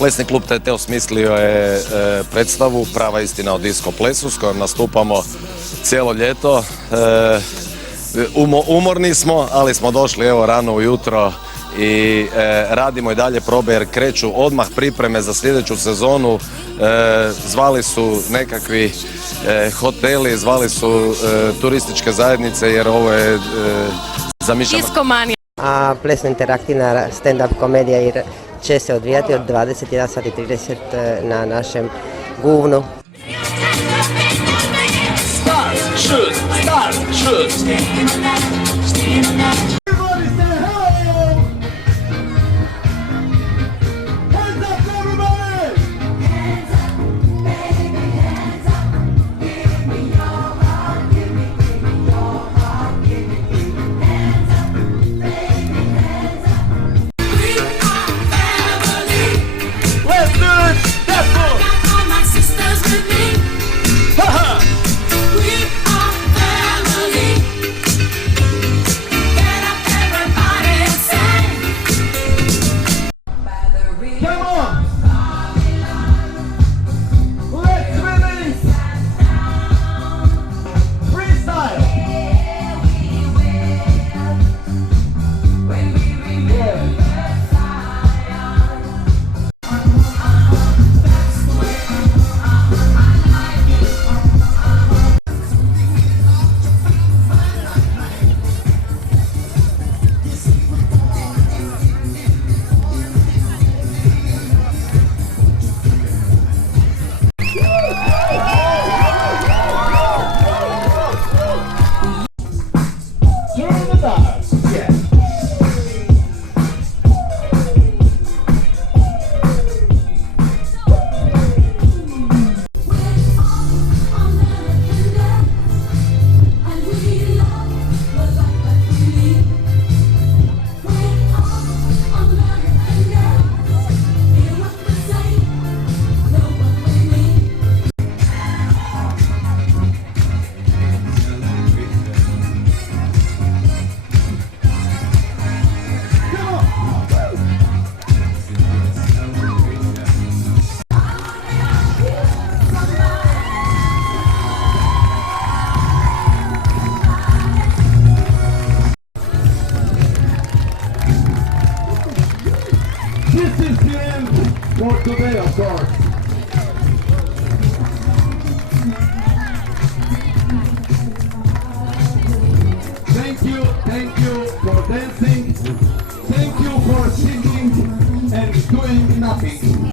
Plesni klub TT osmislio je predstavu Prava istina o disco plesu s kojom nastupamo cijelo ljeto. Umorni smo, ali smo došli evo rano ujutro i radimo i dalje probe jer kreću odmah pripreme za sljedeću sezonu. Zvali su nekakvi hoteli, zvali su turističke zajednice jer ovo je zamišljeno. Diskomanija. A plesno interaktivna stand-up komedija će se odvijati od 21:30 na našem Guvnu. This is the end for today, of course. Thank you for dancing. Thank you for singing and doing nothing.